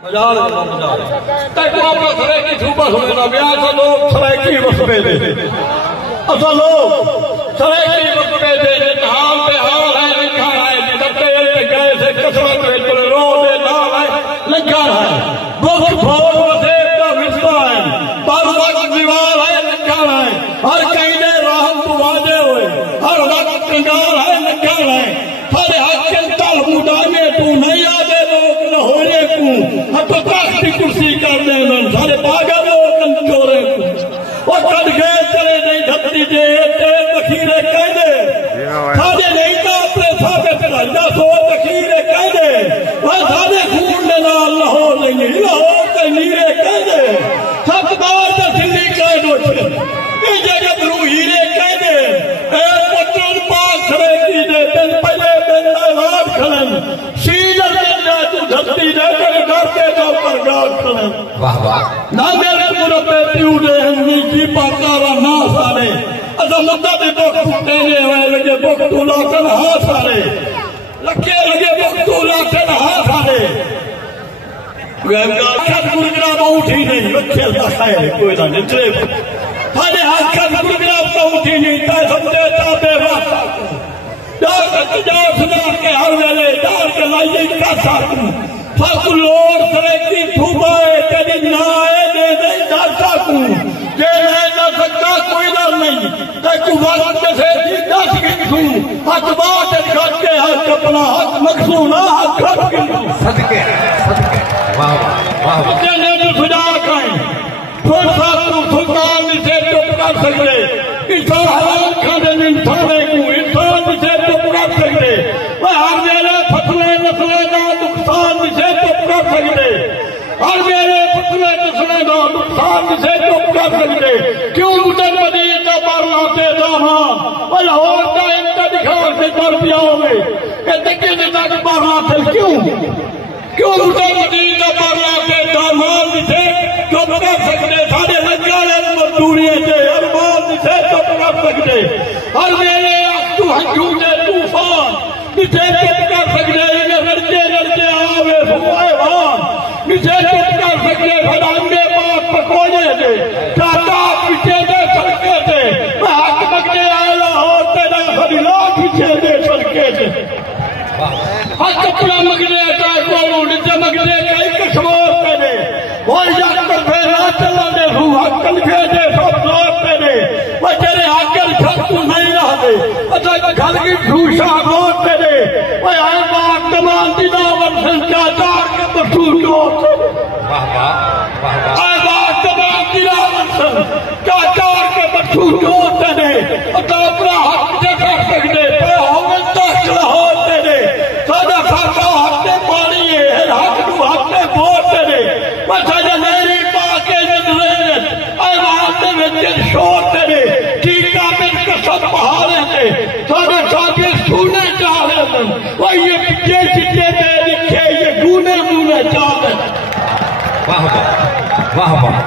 मजाल तक आपका सरायकी सूबा सुनेना ब्याह से लोग सरायकी मसबे दे असल लोग सरायकी मसबे दे हाल पे हाल है लिखा है जिधर गए से कसरत में तुले रो दे नाल है लिखा है बहुत भोर वसेब का विस्ता है पर वक्त दीवार है लिखा है हर कहीं ने राहत तो वादे हुए हर वक्त कंगाल है लिखा है हर हक तल मुदाने तू नहीं आदे लोग लाहौरे को हतो तख्ती कुर्सी कर दे सारे पागल लोग चोरे को और कद गए चले नहीं धरती दे तखीरे कह दे सारे नहीं तो अपने साबित राजा सो तखीरे कह दे वह सारे खून दे नाल लाहौर लेंगे लाहौर के नीरे कह दे सब बात सिंधी कह दो ये जगह रू हीरे कह दे ए पुत्र पास खड़े की दे दिन पहले दिन आवाज खड़न सीजन में तू धरती दे कर करके दो पर गाल खड़न वाह वाह ना मेरे मुरब्बे पियो दे हंगी की पातारा ना सारे असा मुद्दा भी बोक देने हुए लगे बोक तूला कर हा सारे लगे बोक तूला कर हा सारे खत गुरग्राम उठी नहीं रखे है कोई ना निचले थाने हाथ खत गुरग्राम तो उठी नहीं ताए समझे ताबे वास्ता डार सुना के हर वेले डार के लाइए का साकू फाकू लोर सरे की धूबाए कदी ना आए दे दे डार साकू जे है ना सकता कोई डर नहीं तू बात के से दस गिनू हक बात खट के हक अपना हक मखसूना हक खट के सदके सदके वाह वाह वाह ने तो खुदा कहें फिर सातू सुल्तान से चुप कर सकते इंसान हराम खाने इंसान को इंसान से चुप कर सकते वह हर मेरे फसले नस्ले का नुकसान से चुप कर सकते हर मेरे फसले नस्ले का नुकसान से चुप कर सकते क्यों मुझे मदीने का मारना से दामा और लाहौर का इनका दिखावा से कर दिया होंगे ये तक नेता की मारना से क्यों मुझे मदीने का मारना से दामाद से चुप कर सकते सारे लज्जाले मजदूरी से हर बात से चुप कर सकते हर मेरे तू हंजू से तूफान जिसे चुप कर सकते लड़के आवे हुए वान जिसे चुप कर सकते फलांगे बात पकोने से काटा पीछे दे सड़के से हक मगने आया हो तेरा फरीला पीछे दे सड़के से हक अपना मगने का कोलू निजे मगने का एक समोर करे वो जाकर फेरा चला दे हूँ हक लिखे दे सब जोर करे वो तेरे आकर छत्तू नहीं रह दे अच्छा घर की भूषा गोर करे वो आए बात तमाम दिना वर्षन का चार के बसूर जोर वाह वाह वाह आए बात तमाम दिना वर्षन का चार के बसूर जोर करे अच्छा अपना हक जगा सकते होंगे तक लाहौर तेरे सादा खाका हकते पानी है हक तू हकते बोर तेरे बचा मेरी पाके नजरे आए बात में शोर तेरे टीका में कसम पहाड़े थे सारे साथे सुने चाह रहे वो ये पिछले चिट्टे पे लिखे ये गुने मुने चाह रहे वाह वाह वाह वाह